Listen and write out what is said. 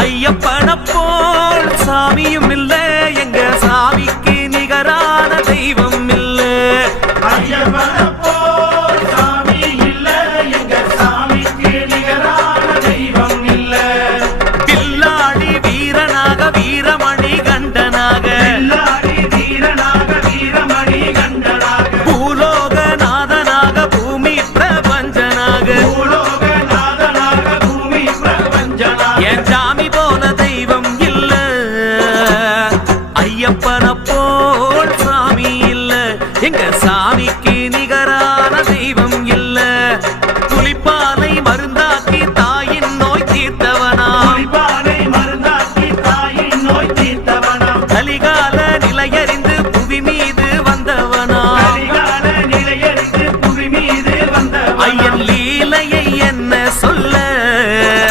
ஐயப்பன போல் சாமியும் இல்ல எங்க சாமிக்கு நிகரான தெய்வம் இல்ல. ஐயப்பன ஐயப்பனை போல் சாமி இல்ல. எங்க சாமிக்கு நிகரான தெய்வம்